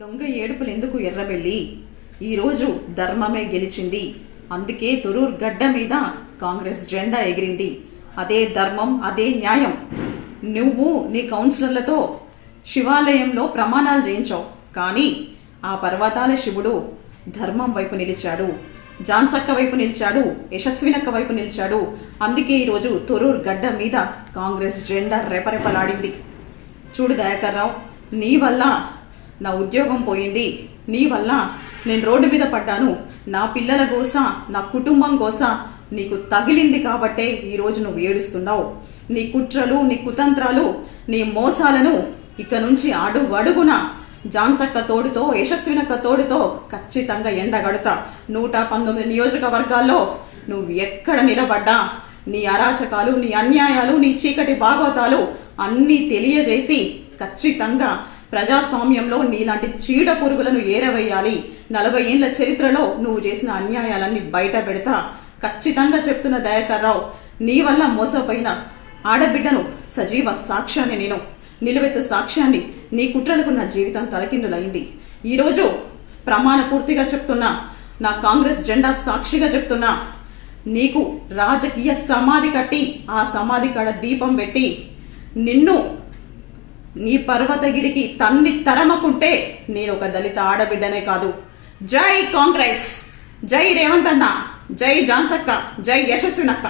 దొంగ ఏడుపులెందుకు ఎర్రబెల్లి? ఈరోజు ధర్మమే గెలిచింది. అందుకే తొరూర్ గడ్డ మీద కాంగ్రెస్ జెండా ఎగిరింది. అదే ధర్మం, అదే న్యాయం. నువ్వు నీ కౌన్సిలర్లతో శివాలయంలో ప్రమాణాలు చేయించావు, కానీ ఆ పర్వతాల శివుడు ధర్మం వైపు నిలిచాడు, జాన్సక్క వైపు నిలిచాడు, యశస్వినక్క వైపు నిలిచాడు. అందుకే ఈరోజు తొరూర్ గడ్డ మీద కాంగ్రెస్ జెండా రెపరెపలాడింది. చూడు దయాకర్ రావు, నీ వల్ల నా ఉద్యోగం పోయింది, నీ వల్ల నేను రోడ్డు మీద పడ్డాను, నా పిల్లల గోస, నా కుటుంబం గోస నీకు తగిలింది కాబట్టే ఈరోజు నువ్వు ఏడుస్తున్నావు. నీ కుట్రలు, నీ కుతంత్రాలు, నీ మోసాలను ఇక నుంచి అడుగున జాన్సక్క తోడుతో, యశస్వినక్క తోడుతో ఖచ్చితంగా ఎండగడుతా. 119 నియోజకవర్గాల్లో నువ్వు ఎక్కడ నిలబడ్డా నీ అరాచకాలు, నీ అన్యాయాలు, నీ చీకటి భాగవతాలు అన్నీ తెలియజేసి ఖచ్చితంగా ప్రజాస్వామ్యంలో నీలాంటి చీడ పురుగులను ఏరవేయాలి. 40 ఏళ్ల చరిత్రలో నువ్వు చేసిన అన్యాయాలన్నీ బయట పెడతా. ఖచ్చితంగా చెప్తున్న దయాకర్ రావు, నీ వల్ల మోసపోయిన ఆడబిడ్డను సజీవ సాక్ష్యాన్ని, నేను నిలువెత్తు సాక్ష్యాన్ని. నీ కుట్రలకు నా జీవితం తలకిందులైంది. ఈరోజు ప్రమాణ పూర్తిగా చెప్తున్నా, నా కాంగ్రెస్ జెండా సాక్షిగా చెప్తున్నా, నీకు రాజకీయ సమాధి కట్టి ఆ సమాధి కాడ దీపం పెట్టి నిన్ను నీ పర్వతగిరికి తన్ని తరమకుంటే నేను ఒక దళిత ఆడబిడ్డనే కాదు. జై కాంగ్రెస్, జై రేవంత్ అన్న, జై జాన్సక్క, జై యశస్వినక్క.